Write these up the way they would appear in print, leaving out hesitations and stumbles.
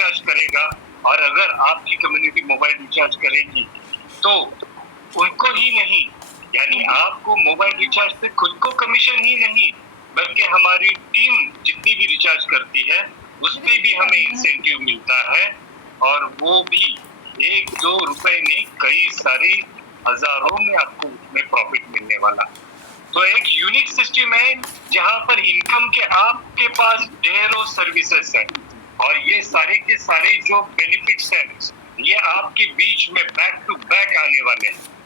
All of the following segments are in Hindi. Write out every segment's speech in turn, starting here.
रिचार्ज करेगा और अगर आपकी कम्युनिटी मोबाइल रिचार्ज करेगी तो उनको ही नहीं, यानी आपको मोबाइल रिचार्ज पे खुद को कमीशन ही नहीं बल्कि हमारी टीम जितनी भी रिचार्ज करती है उस पे भी हमें इंसेंटिव मिलता है, और वो भी 1-2 रुपए नहीं, कई सारे हजारों में आपको उसमें प्रॉफिट मिलने वाला। तो एक यूनिक सिस्टम है जहां पर इनकम के आपके पास ढेरों सर्विसेज है और ये सारे के सारे जो बेनिफिट्स है ये आपके बीच में बैक टू बैक आने वाले हैं।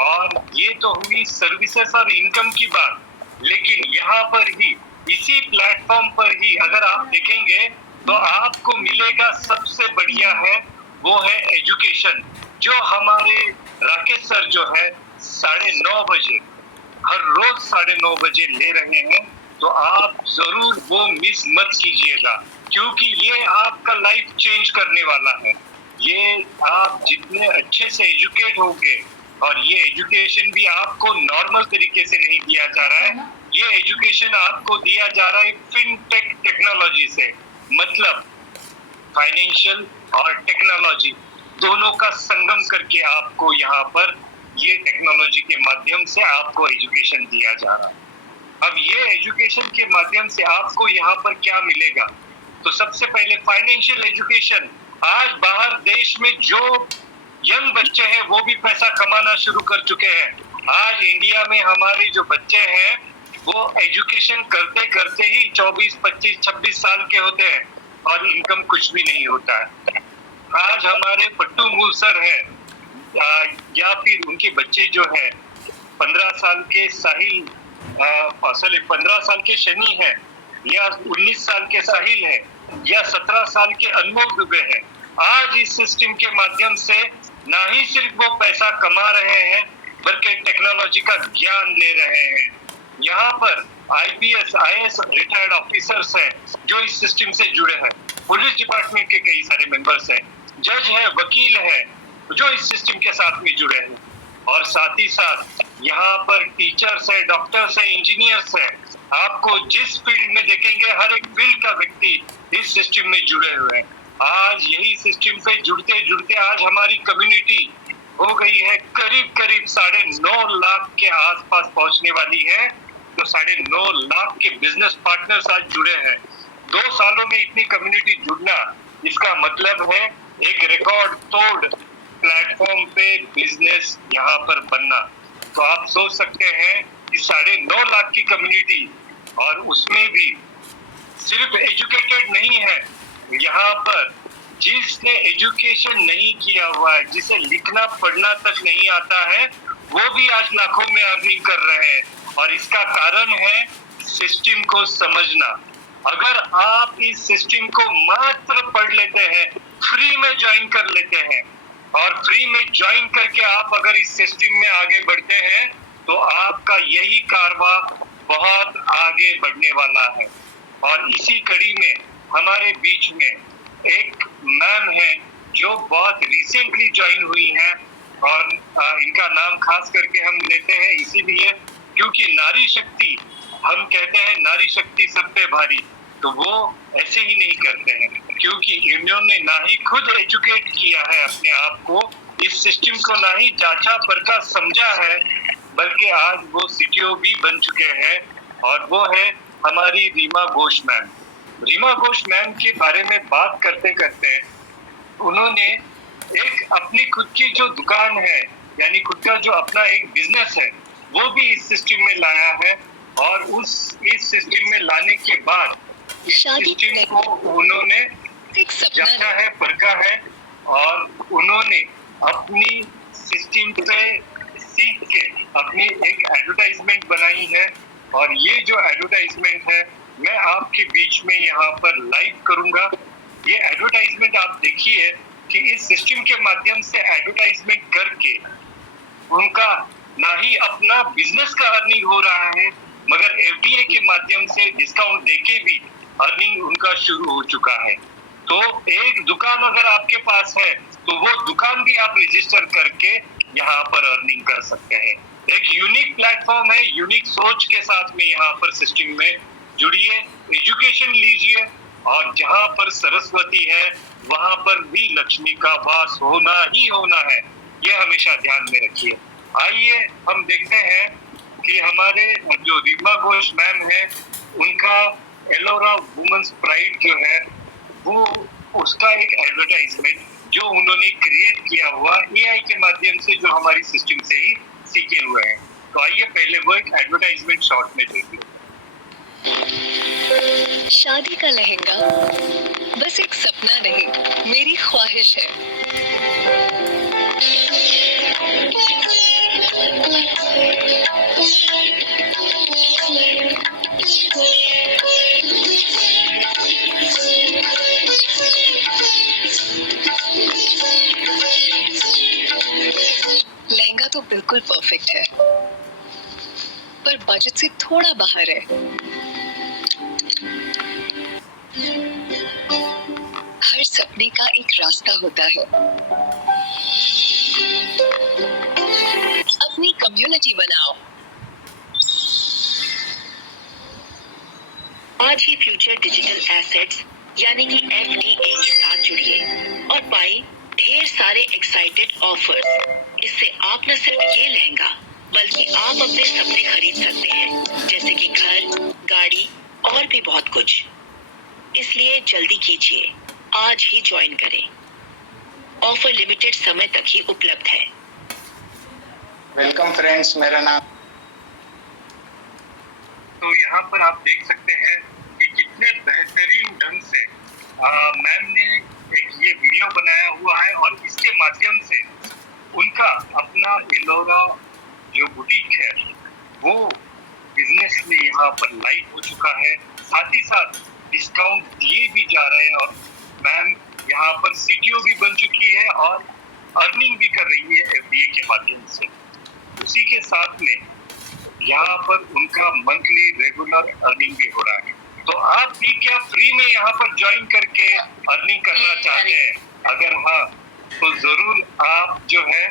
और ये तो हुई सर्विसेज और इनकम की बात, लेकिन यहाँ पर ही इसी प्लेटफॉर्म पर ही अगर आप देखेंगे तो आपको मिलेगा सबसे बढ़िया है वो है एजुकेशन, जो हमारे राकेश सर जो है 9:30 बजे हर रोज 9:30 बजे ले रहे हैं, तो आप जरूर वो मिस मत कीजिएगा क्योंकि ये आपका लाइफ चेंज करने वाला है। ये आप जितने अच्छे से एजुकेट होंगे, और ये एजुकेशन भी आपको नॉर्मल तरीके से नहीं दिया जा रहा है, ये एजुकेशन आपको दिया जा रहा है फिनटेक टेक्नोलॉजी से, मतलब फाइनेंशियल और टेक्नोलॉजी दोनों का संगम करके आपको यहाँ पर ये टेक्नोलॉजी के माध्यम से आपको एजुकेशन दिया जा रहा है। अब ये एजुकेशन के माध्यम से आपको यहाँ पर क्या मिलेगा, तो सबसे पहले फाइनेंशियल एजुकेशन। आज बाहर देश में जो यंग बच्चे हैं वो भी पैसा कमाना शुरू कर चुके हैं। आज इंडिया में हमारे जो बच्चे हैं वो एजुकेशन करते करते ही 24, 25, 26 साल के होते हैं और इनकम कुछ भी नहीं होता है। आज हमारे पट्टू मूल सर है या फिर उनके बच्चे जो है 15 साल के साहिल 15 साल के शनि है, या 19 साल के साहिल है, या 17 साल के अनमोल दुबे है। आज इस सिस्टम के माध्यम से ना ही सिर्फ वो पैसा कमा रहे हैं बल्कि टेक्नोलॉजी का ज्ञान ले रहे हैं। यहाँ पर IPS, IAS रिटायर्ड ऑफिसर्स है जो इस सिस्टम से जुड़े हैं, पुलिस डिपार्टमेंट के कई सारे मेंबर्स हैं, जज है, वकील है जो इस सिस्टम के साथ में जुड़े हैं, और साथ ही साथ यहाँ पर टीचर्स है, डॉक्टर्स है, इंजीनियर्स है। आपको जिस फील्ड में देखेंगे हर एक फील्ड का व्यक्ति इस सिस्टम में जुड़े हुए हैं। आज यही सिस्टम से जुड़ते जुड़ते आज हमारी कम्युनिटी हो गई है करीब 9.5 लाख के आसपास पहुंचने वाली है। तो 9.5 लाख के बिजनेस पार्टनर्स आज जुड़े हैं। 2 सालों में इतनी कम्युनिटी जुड़ना, इसका मतलब है एक रिकॉर्ड तोड़ प्लेटफॉर्म पे बिजनेस यहाँ पर बनना। तो आप सोच सकते हैं कि 9.5 लाख की कम्युनिटी, और उसमें भी सिर्फ एजुकेटेड नहीं है, यहाँ पर जिसने एजुकेशन नहीं किया हुआ है, जिसे लिखना पढ़ना तक नहीं आता है, वो भी आज लाखों में अर्निंग कर रहे हैं। और इसका कारण है सिस्टम को समझना। अगर आप इस सिस्टम को मात्र पढ़ लेते हैं, फ्री में ज्वाइन कर लेते हैं, और फ्री में ज्वाइन करके आप अगर इस सिस्टम में आगे बढ़ते हैं तो आपका यही कारवा बहुत आगे बढ़ने वाला है। और इसी कड़ी में हमारे बीच में एक मैम है जो बहुत रिसेंटली ज्वाइन हुई है, और इनका नाम खास करके हम लेते हैं इसीलिए क्योंकि नारी शक्ति, हम कहते हैं नारी शक्ति सब पे भारी, तो वो ऐसे ही नहीं करते हैं क्योंकि इन्होंने ना ही खुद एजुकेट किया है अपने आप को, इस सिस्टम को ना ही जांचा परखा समझा है, बल्कि आज वो CTO भी बन चुके हैं, और वो है हमारी रीमा घोष मैम। रीमा घोष मैम के बारे में बात करते करते उन्होंने एक अपनी खुद की जो दुकान है, यानी खुद का जो अपना एक बिजनेस है, वो भी इस सिस्टम में लाया है, और इस सिस्टम में लाने के बाद इस सिस्टम को उन्होंने जांचा है, परखा है, और उन्होंने अपनी सिस्टम पे सीख के अपनी एक एडवर्टाइजमेंट बनाई है। और ये जो एडवर्टाइजमेंट है मैं आपके बीच में यहाँ पर लाइव करूंगा। ये एडवर्टाइजमेंट आप देखिए कि इस सिस्टम के माध्यम से एडवर्टाइजमेंट करके उनका ना ही अपना बिजनेस का अर्निंग हो रहा है, मगर FDA के माध्यम से डिस्काउंट देके भी अर्निंग उनका शुरू हो चुका है। तो एक दुकान अगर आपके पास है तो वो दुकान भी आप रजिस्टर करके यहाँ पर अर्निंग कर सकते हैं। एक यूनिक प्लेटफॉर्म है, यूनिक सोच के साथ में यहाँ पर सिस्टम में जुड़िए, एजुकेशन लीजिए, और जहाँ पर सरस्वती है वहाँ पर भी लक्ष्मी का वास होना ही होना है, ये हमेशा ध्यान में रखिए। आइए हम देखते हैं कि हमारे जो रीमा घोष मैम है, उनका एलोरा वुमेन्स प्राइड जो है वो उसका एक एडवर्टाइजमेंट जो उन्होंने क्रिएट किया हुआ एआई के माध्यम से, जो हमारी सिस्टम से ही सीखे हुए हैं। तो आइए पहले वो एक एडवर्टाइजमेंट शॉर्ट में देखिए। शादी का लहंगा बस एक सपना नहीं, मेरी ख्वाहिश है। लहंगा तो बिल्कुल परफेक्ट है, पर बजट से थोड़ा बाहर है। हर सपने का एक रास्ता होता है। अपनी कम्युनिटी बनाओ। आज ही फ्यूचर डिजिटल एसेट्स यानी कि FDA के साथ जुड़िए और पाई ढेर सारे एक्साइटेड ऑफर्स। इससे आप न सिर्फ ये लहंगा बल्कि आप अपने सपने खरीद सकते हैं, जैसे कि घर, गाड़ी और भी बहुत कुछ। इसलिए जल्दी कीजिए, आज ही ज्वाइन करें। ऑफर लिमिटेड समय तक ही उपलब्ध है। वेलकम फ्रेंड्स, मेरा नाम। तो यहाँ पर आप देख सकते हैं कि कितने बेहतरीन ढंग से मैम ने एक ये वीडियो बनाया हुआ है और इसके माध्यम से उनका अपना एलोरा जो बुटीक है वो बिजनेस में यहाँ पर लाइव हो चुका है। साथ ही साथ डिस्काउंट दिए भी जा रहे हैं और मैम यहाँ पर CTO भी बन चुकी है और अर्निंग भी कर रही है FDA के माध्यम से। उसी के साथ में यहाँ पर उनका मंथली रेगुलर अर्निंग भी हो रहा है। तो आप भी क्या फ्री में यहाँ पर ज्वाइन करके अर्निंग करना चाहते हैं? अगर हाँ, तो जरूर आप जो है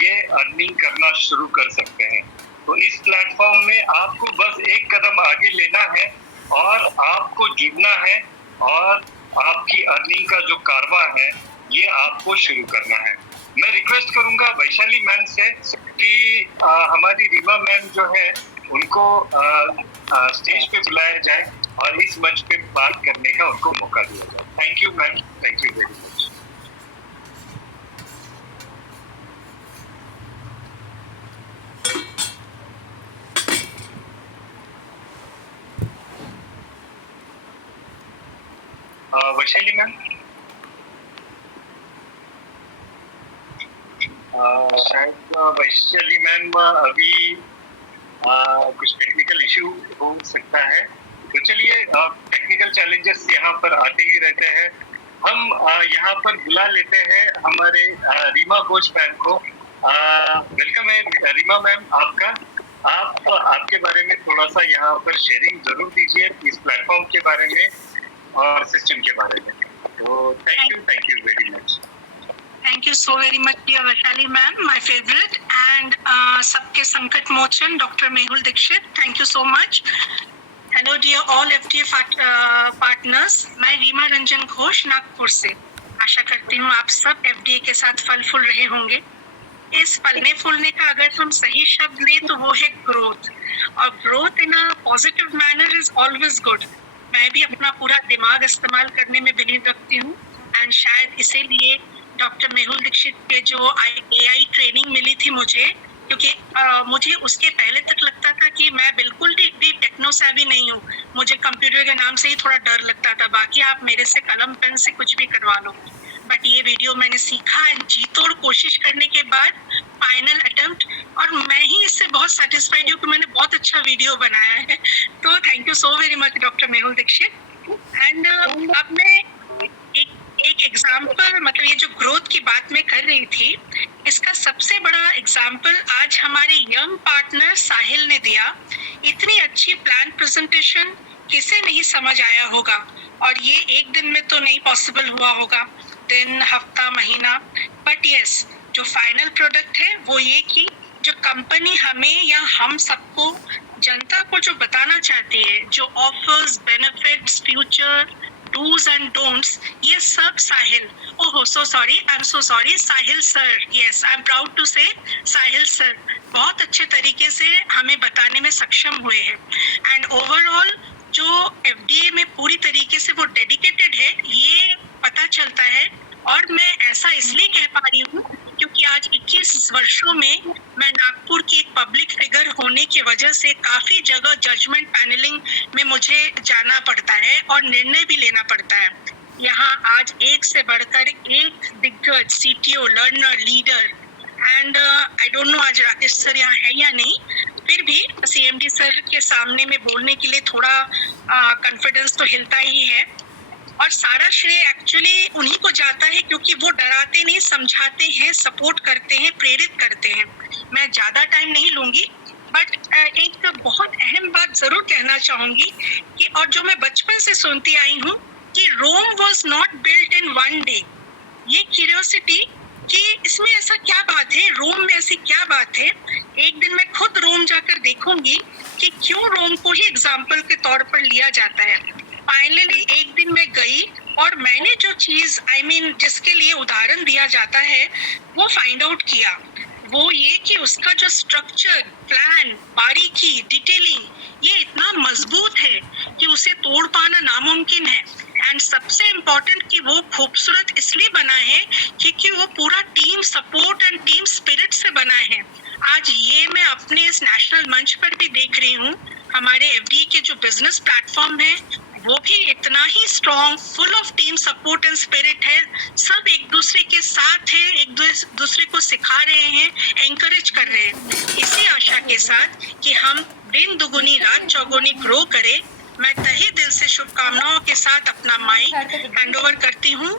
ये अर्निंग करना शुरू कर सकते हैं। तो इस प्लेटफॉर्म में आपको बस एक कदम आगे लेना है और आपको जुड़ना है और आपकी अर्निंग का जो कारवां है ये आपको शुरू करना है। मैं रिक्वेस्ट करूंगा वैशाली मैम से कि हमारी रीमा मैम जो है उनको स्टेज पे बुलाया जाए और इस मंच पे बात करने का उनको मौका दिया जाए। Thank you ma'am, thank you very much. Vaishali ma'am, शायद वैशाली मैम अभी कुछ टेक्निकल इशू हो सकता है। तो चलिए, टेक्निकल चैलेंजेस यहाँ पर आते ही रहते हैं। हम यहाँ पर बुला लेते हैं हमारे रीमा घोष मैम को। वेलकम है रीमा मैम आपका। आप आपके बारे में थोड़ा सा यहाँ पर शेयरिंग जरूर दीजिए इस प्लेटफॉर्म के बारे में और सिस्टम के बारे में। तो thank you very much. Thank you so very much, dear Vaishali ma'am, my favorite, and सबके संकट मोचन Dr. Mehul Dixit. Thank you so much. Hello dear all FTA partners. मैं रीमा रंजन घोष नागपुर से। आशा करती हूँ आप सब FDA के साथ फल फूल रहे होंगे। इस फलने फूलने का अगर हम सही शब्द लें तो वो है ग्रोथ, और growth in a positive manner is always good. मैं भी अपना पूरा दिमाग इस्तेमाल करने में बिलीव रखती हूँ, एंड शायद इसीलिए डॉक्टर मेहुल दीक्षित के जो AI ट्रेनिंग मिली थी मुझे, क्योंकि मुझे उसके पहले तक लगता था कि मैं बिल्कुल भी टेक्नो सेवी नहीं हूँ। मुझे कंप्यूटर के नाम से ही थोड़ा डर लगता था, बाकी आप मेरे से कलम पेन से कुछ भी करवा लो। बट ये वीडियो मैंने सीखा, जी तोड़ कोशिश करने के बाद फाइनल अटेम्प्ट, और मैं ही इससे बहुत सेटिस्फाइड हूँ कि मैंने बहुत अच्छा वीडियो बनाया है। तो thank you so very much doctor Mehul Dikshit. And अब मैं एक एग्जाम्पल, मतलब ये जो ग्रोथ की बात मैं कर रही थी, इसका सबसे बड़ा एग्जाम्पल आज हमारे यंग पार्टनर साहिल ने दिया। इतनी अच्छी प्लान प्रेजेंटेशन किसे नहीं समझ आया होगा, और ये एक दिन में तो नहीं पॉसिबल हुआ होगा, दिन, हफ्ता, महीना। बट यस, जो फाइनल प्रोडक्ट है वो ये कि जो कंपनी हमें या हम सबको, जनता को जो बताना चाहती है, जो offers, benefits, future, dos and don'ts, ये सब साहिल, ओहो so sorry, I am so sorry, Sahil sir, yes I am proud to say Sahil sir बहुत अच्छे तरीके से हमें बताने में सक्षम हुए हैं। एंड ओवरऑल जो FDA में पूरी तरीके से वो डेडिकेटेड है, ये पता चलता है। और मैं ऐसा इसलिए कह पा रही हूँ क्योंकि आज 21 वर्षों में मैं नागपुर की एक पब्लिक फिगर होने की वजह से काफ़ी जगह जजमेंट पैनलिंग में मुझे जाना पड़ता है और निर्णय भी लेना पड़ता है। यहाँ आज एक से बढ़कर एक दिग्गज CTO, learner, leader and I don't know आज राकेश सर यहाँ है या नहीं, फिर भी CMD सर के सामने में बोलने के लिए थोड़ा कॉन्फिडेंस तो हिलता ही है। और सारा श्रेय एक्चुअली उन्हीं को जाता है क्योंकि वो डराते नहीं, समझाते हैं, सपोर्ट करते हैं, प्रेरित करते हैं। मैं ज़्यादा टाइम नहीं लूँगी, बट एक बहुत अहम बात ज़रूर कहना चाहूँगी कि और जो मैं बचपन से सुनती आई हूँ कि Rome was not built in one day. ये क्यूरियोसिटी कि इसमें ऐसा क्या बात है, रोम में ऐसी क्या बात है, एक दिन मैं खुद रोम जाकर देखूंगी कि क्यों रोम को ही एग्जाम्पल के तौर पर लिया जाता है। फाइनली एक दिन मैं गई और मैंने जो चीज़ जिसके लिए उदाहरण दिया जाता है वो फाइंड आउट किया, वो ये कि उसका जो स्ट्रक्चर, प्लान, बारीकी, डिटेलिंग ये इतना मजबूत है कि उसे तोड़ पाना नामुमकिन है। एंड सबसे इम्पोर्टेंट कि वो खूबसूरत इसलिए बना है क्योंकि वो पूरा team support and team spirit से बना है। आज ये मैं अपने इस नेशनल मंच पर भी देख रही हूँ, हमारे FDA के जो बिजनेस प्लेटफॉर्म है वो भी इतना ही strong, full of team support and spirit है। सब एक दूसरे के साथ है, एक दूसरे को सिखा रहे हैं, एंकरेज कर रहे हैं। इसी आशा के साथ कि हम दिन दुगुनी रात चौगुनी ग्रो करें, मैं तहे दिल से शुभकामनाओं के साथ अपना माइक हैंड ओवर करती हूँ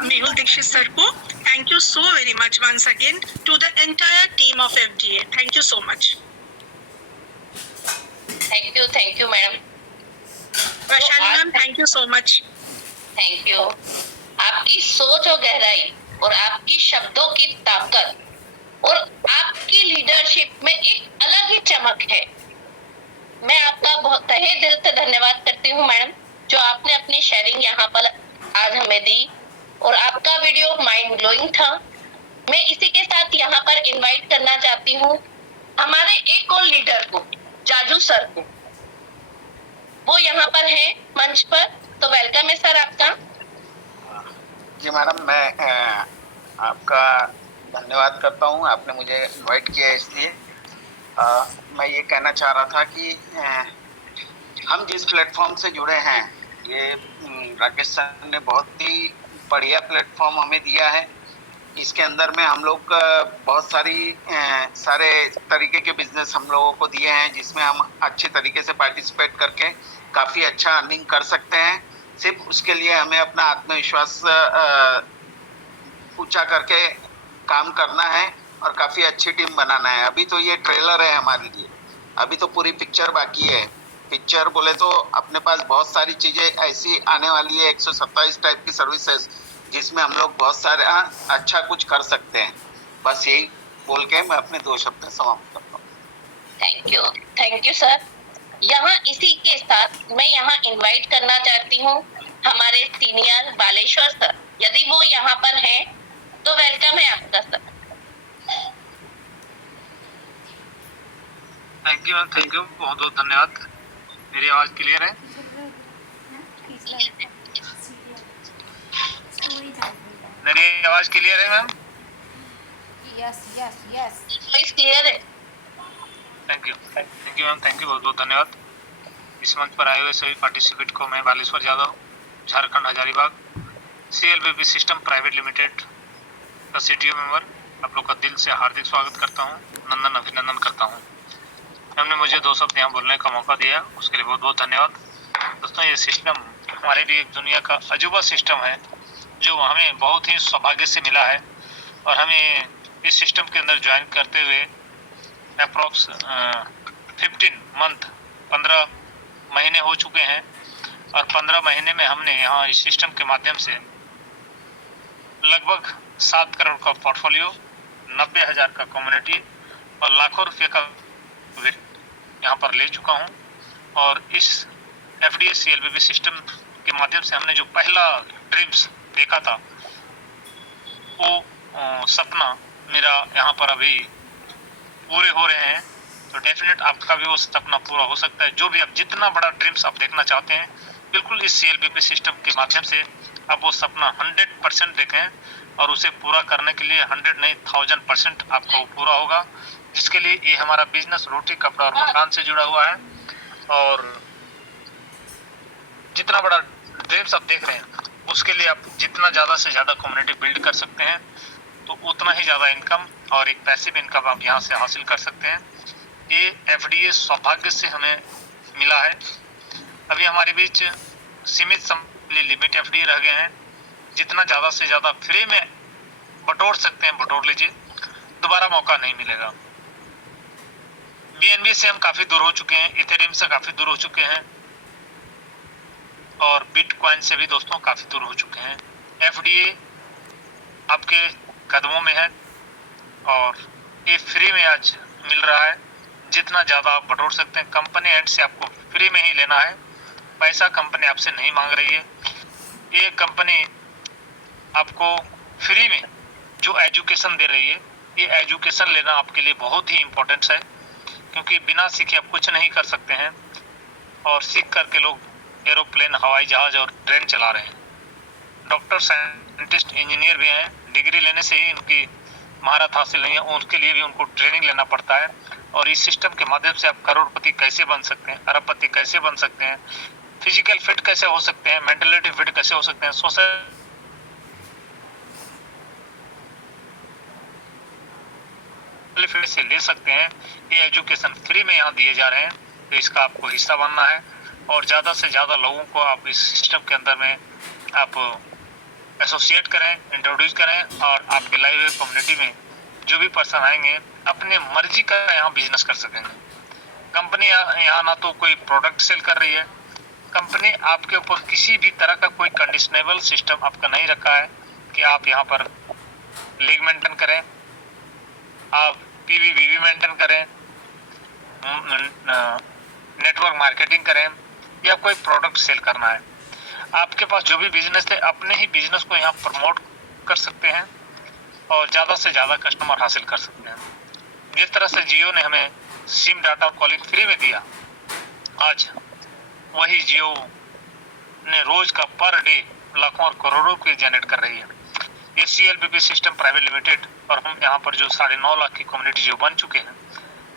मेहुल दीक्षित सर को। Thank you so very much once again to the entire team of FDA। Thank you so much. Thank you madam. Vaishali ma'am, thank you so much. Thank you. आपकी सोच और गहराई और आपकी शब्दों की ताकत और आपकी लीडरशिप में एक अलग ही चमक है। मैं आपका बहुत तहे दिल से धन्यवाद करती हूँ मैडम, जो आपने अपनी शेयरिंग यहाँ पर आज हमें दी और आपका वीडियो माइंड ब्लोइंग था। मैं इसी के साथ यहाँ पर इनवाइट करना चाहती हूँ हमारे एक और लीडर को, जाजू सर को। वो यहाँ पर है मंच पर, तो वेलकम है सर आपका। जी मैडम, मैं आपका धन्यवाद करता हूँ, आपने मुझे इनवाइट किया इसलिए। मैं ये कहना चाह रहा था कि हम जिस प्लेटफॉर्म से जुड़े हैं, ये राकेश सर ने बहुत ही बढ़िया प्लेटफॉर्म हमें दिया है। इसके अंदर में हम लोग बहुत सारे तरीके के बिजनेस हम लोगों को दिए हैं, जिसमें हम अच्छे तरीके से पार्टिसिपेट करके काफ़ी अच्छा अर्निंग कर सकते हैं। सिर्फ उसके लिए हमें अपना आत्मविश्वास ऊंचा करके काम करना है और काफ़ी अच्छी टीम बनाना है। अभी तो ये ट्रेलर है हमारे लिए, अभी तो पूरी पिक्चर बाकी है। पिक्चर बोले तो अपने पास बहुत सारी चीज़ें ऐसी आने वाली है, 127 टाइप की सर्विसेज, जिसमें हम लोग बहुत सारे अच्छा कुछ कर सकते हैं। बस यही बोल के मैं अपने 2 शब्द समाप्त करता हूँ। Thank you sir. यहाँ इसी के साथ मैं यहाँ इनवाइट करना चाहती हूँ हमारे सीनियर बालेश्वर सर, यदि वो यहाँ पर हैं तो वेलकम है आपका सर। थैंक यू बहुत बहुत धन्यवाद। मेरी आवाज क्लियर है? मेरी आवाज क्लियर है मैम? यस क्लियर है। Thank you ma'am, thank you बहुत बहुत धन्यवाद। इस मंच पर आए हुए सभी पार्टिसिपेंट को मैं Baleshwar Yadav, Jharkhand Hazaribagh, CLBB system private limited का CTO मेंबर, आप लोग का दिल से हार्दिक स्वागत करता हूँ, नंदन अभिनंदन करता हूँ। हमने मुझे 2 शब्द यहाँ बोलने का मौका दिया, उसके लिए बहुत बहुत धन्यवाद। दोस्तों, ये सिस्टम हमारे लिए दुनिया का अजूबा सिस्टम है, जो हमें बहुत ही सौभाग्य से मिला है। और हमें इस सिस्टम के अंदर ज्वाइन करते हुए अप्रॉक्स 15 महीने हो चुके हैं। और 15 महीने में हमने यहाँ इस सिस्टम के माध्यम से लगभग 7 करोड़ का पोर्टफोलियो, 90,000 का कम्युनिटी और लाखों रुपये का यहाँ पर ले चुका हूँ। और इस FDA CLBB सिस्टम के माध्यम से हमने जो पहला ड्रीम्स देखा था वो सपना मेरा यहाँ पर अभी पूरे हो रहे हैं। तो डेफिनेट आपका भी वो सपना पूरा हो सकता है। जो भी आप जितना बड़ा ड्रीम्स आप देखना चाहते हैं, बिल्कुल इस CLBP सिस्टम के माध्यम से आप वो सपना 100% देखें और उसे पूरा करने के लिए 100 नहीं 1000% आपका वो पूरा होगा, जिसके लिए ये हमारा बिजनेस रोटी कपड़ा और मकान से जुड़ा हुआ है। और जितना बड़ा ड्रीम्स आप देख रहे हैं उसके लिए आप जितना ज़्यादा से ज़्यादा कम्युनिटी बिल्ड कर सकते हैं तो उतना ही ज़्यादा इनकम और एक पैसिव इनकम आप यहाँ से हासिल कर सकते हैं। ये FDA सौभाग्य से हमें मिला है। अभी हमारे बीच सीमित समय लिमिट FD रह गए हैं। जितना ज़्यादा से ज़्यादा फ्री में बटोर सकते हैं बटोर लीजिए, दोबारा मौका नहीं मिलेगा। BNB से हम काफ़ी दूर हो चुके हैं, इथेरियम से काफ़ी दूर हो चुके हैं और बिटकॉइन से भी दोस्तों काफ़ी दूर हो चुके हैं। FDA आपके कदमों में है और ये फ्री में आज मिल रहा है। जितना ज़्यादा आप बटोर सकते हैं, कंपनी एड से आपको फ्री में ही लेना है, पैसा कंपनी आपसे नहीं मांग रही है। ये कंपनी आपको फ्री में जो एजुकेशन दे रही है, ये एजुकेशन लेना आपके लिए बहुत ही इम्पोर्टेंट है, क्योंकि बिना सीखे आप कुछ नहीं कर सकते हैं और सीख करके लोग एरोप्लेन, हवाई जहाज और ट्रेन चला रहे हैं। डॉक्टर, साइंटिस्ट, इंजीनियर भी हैं। डिग्री लेने से ही इनकी महारत हासिल नहीं है, उनके लिए भी उनको ट्रेनिंग लेना पड़ता है। और इस सिस्टम के माध्यम से आप करोड़पति कैसे बन सकते हैं, अरबपति कैसे बन सकते हैं, फिजिकल फिट कैसे हो सकते हैं, मेंटलिटी फिट कैसे हो सकते हैं, सोशल फिट से ले सकते हैं। ये एजुकेशन फ्री में यहाँ दिए जा रहे हैं, तो इसका आपको हिस्सा बनना है और ज़्यादा से ज़्यादा लोगों को आप इस सिस्टम के अंदर में आप एसोसिएट करें, इंट्रोड्यूस करें और आपके लाइव कम्युनिटी में जो भी पर्सन आएंगे अपने मर्जी का यहाँ बिजनेस कर सकेंगे। कंपनी यहाँ ना तो कोई प्रोडक्ट सेल कर रही है, कंपनी आपके ऊपर किसी भी तरह का कोई कंडीशनेबल सिस्टम आपका नहीं रखा है कि आप यहाँ पर लीग मेंटेन करें, आप PV मेंटेन करें, नेटवर्क मार्केटिंग करें या कोई प्रोडक्ट सेल करना है। आपके पास जो भी बिजनेस है, अपने ही बिजनेस को यहाँ प्रमोट कर सकते हैं और ज़्यादा से ज़्यादा कस्टमर हासिल कर सकते हैं। जिस तरह से जियो ने हमें सिम डाटा और कॉलिंग फ्री में दिया, आज वही जियो ने रोज का पर डे लाखों और करोड़ों के जनरेट कर रही है। ये CLBP सिस्टम प्राइवेट लिमिटेड और हम यहाँ पर जो 9.5 लाख की कम्युनिटी जो बन चुके हैं,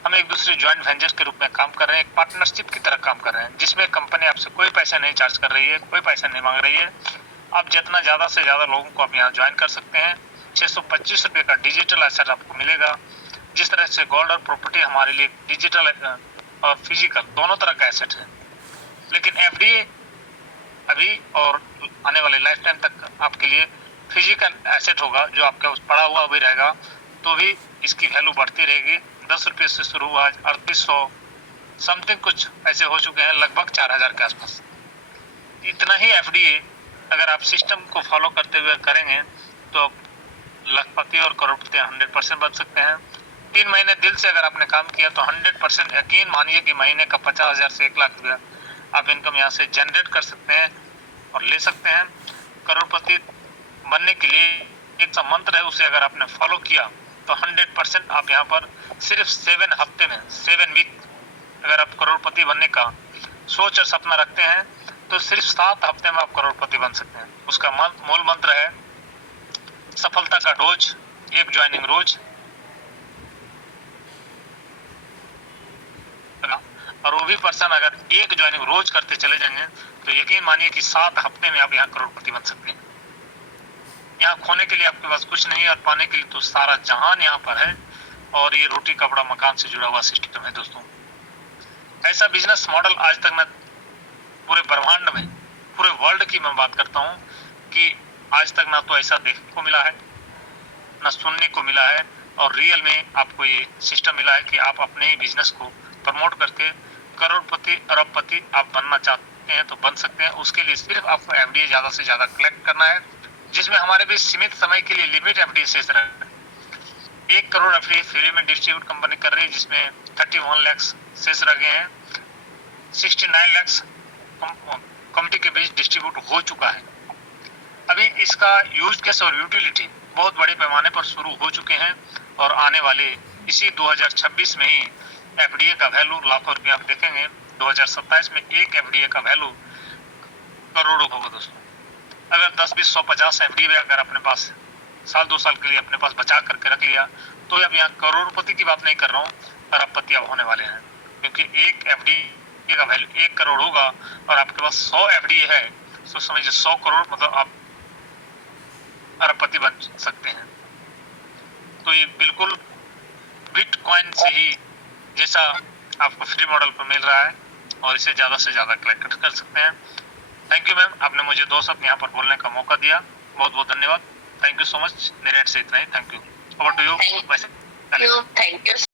हम एक दूसरे ज्वाइंट वेंचर के रूप में काम कर रहे हैं, एक पार्टनरशिप की तरह काम कर रहे हैं, जिसमें कंपनी आपसे कोई पैसा नहीं चार्ज कर रही है, कोई पैसा नहीं मांग रही है। आप जितना ज़्यादा से ज़्यादा लोगों को आप यहाँ ज्वाइन कर सकते हैं। 625 रुपये का डिजिटल एसेट आपको मिलेगा। जिस तरह से गोल्ड और प्रॉपर्टी हमारे लिए डिजिटल और फिजिकल दोनों तरह का एसेट है, लेकिन FDA अभी और आने वाले लाइफ टाइम तक आपके लिए फिजिकल एसेट होगा, जो आपके उस पड़ा हुआ भी रहेगा तो भी इसकी वैल्यू बढ़ती रहेगी। 10 रुपये से शुरू हुआ, आज 3800 समथिंग कुछ ऐसे हो चुके हैं, लगभग 4000 के आसपास। इतना ही FDA अगर आप सिस्टम को फॉलो करते हुए करेंगे तो लखपति और करोड़पति 100% बन सकते हैं। 3 महीने दिल से अगर आपने काम किया तो 100% यकीन मानिए कि महीने का 50,000 से 1 लाख रुपया आप इनकम यहाँ से जनरेट कर सकते हैं और ले सकते हैं। करोड़पति बनने के लिए एक सा मंत्र है, उसे अगर आपने फॉलो किया तो 100% आप यहाँ पर सिर्फ 7 हफ्ते में 7 वीक अगर आप करोड़पति बनने का सोच और सपना रखते हैं तो सिर्फ 7 हफ्ते में आप करोड़पति बन सकते हैं। उसका मूल मंत्र है सफलता का डोज, एक ज्वाइनिंग रोज। और वो भी पर्सन अगर एक ज्वाइनिंग रोज करते चले जाएंगे तो यकीन मानिए कि 7 हफ्ते में आप यहाँ करोड़पति बन सकते हैं। यहाँ खोने के लिए आपके पास कुछ नहीं है और पाने के लिए तो सारा जहान यहाँ पर है। और ये रोटी कपड़ा मकान से जुड़ा हुआ सिस्टम है दोस्तों। ऐसा बिजनेस मॉडल आज तक मैं पूरे ब्रह्मांड में, पूरे वर्ल्ड की मैं बात करता हूँ कि आज तक ना तो ऐसा देखने को मिला है, ना सुनने को मिला है। और रियल में आपको ये सिस्टम मिला है कि आप अपने ही बिजनेस को प्रमोट करके करोड़पति, अरबपति आप बनना चाहते हैं तो बन सकते हैं। उसके लिए सिर्फ आपको FDA ज़्यादा से ज़्यादा कलेक्ट करना है, जिसमें हमारे भी सीमित समय के लिए लिमिट FDA शेष रहे। 1 करोड़ FDA फ्री में डिस्ट्रीब्यूट कंपनी कर रही है, जिसमें 31 लाख शेष रह गए हैं। 69 लाख कमिटी के बीच डिस्ट्रीब्यूट हो चुका है। अभी इसका यूज केस और यूटिलिटी बहुत बड़े पैमाने पर शुरू हो चुके हैं और आने वाले इसी 2026 में ही एफडीए का वैल्यू लाखों रुपये आप देखेंगे। 2027 में एक एफडीए का वैल्यू करोड़ों होगा दोस्तों। अगर 10, 20, 100, 50 एफडीए अगर अपने पास साल 2 साल के लिए अपने पास बचा करके रख लिया तो अब यहाँ करोड़पति की बात नहीं कर रहा हूँ, अरबपति अब होने वाले हैं, क्योंकि एक एफडी का वैल्यू 1 करोड़ होगा और आपके पास 100 एफडी है तो समझिए 100 करोड़ मतलब आप अरबपति बन सकते हैं। तो ये बिल्कुल बिटकॉइन से ही जैसा आपको फ्री मॉडल पर मिल रहा है और इसे ज्यादा से ज्यादा कलेक्ट कर सकते हैं। थैंक यू मैम, आपने मुझे 2 शब्द यहाँ पर बोलने का मौका दिया, बहुत बहुत धन्यवाद। Thank you so much. मेरे एंड से इतना ही, thank you. Over to you. Thank you